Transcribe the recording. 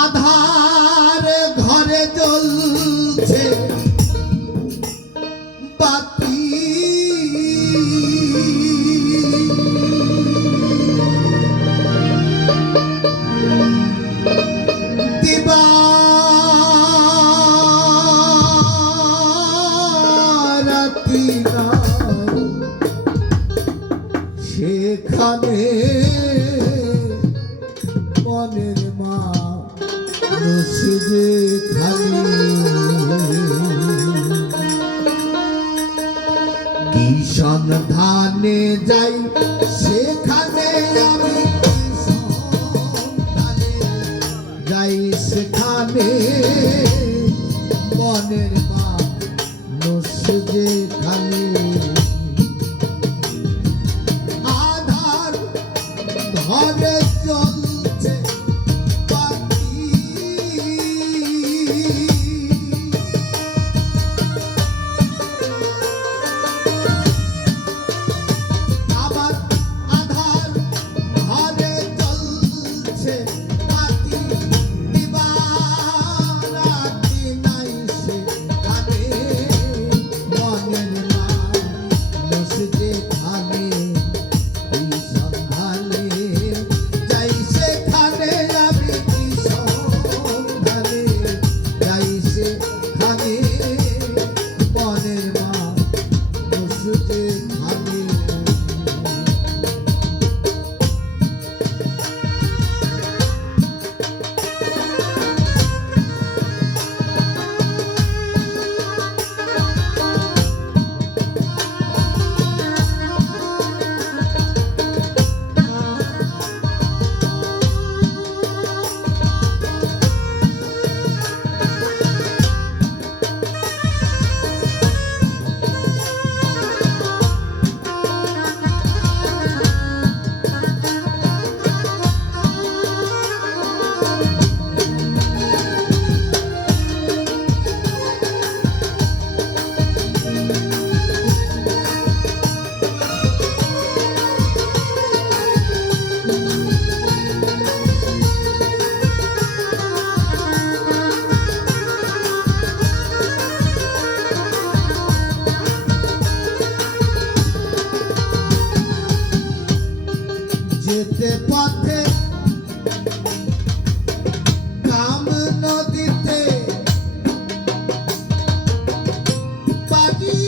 আধার ঘরে চলছে বাতি। রাতি সেখানে মসজিদে সন্ধানে যাই সেখানে আমি যাই সেখানে মনের মা খালি। আধার ধরে চল আছে পথে। কাম নদীতে পাখি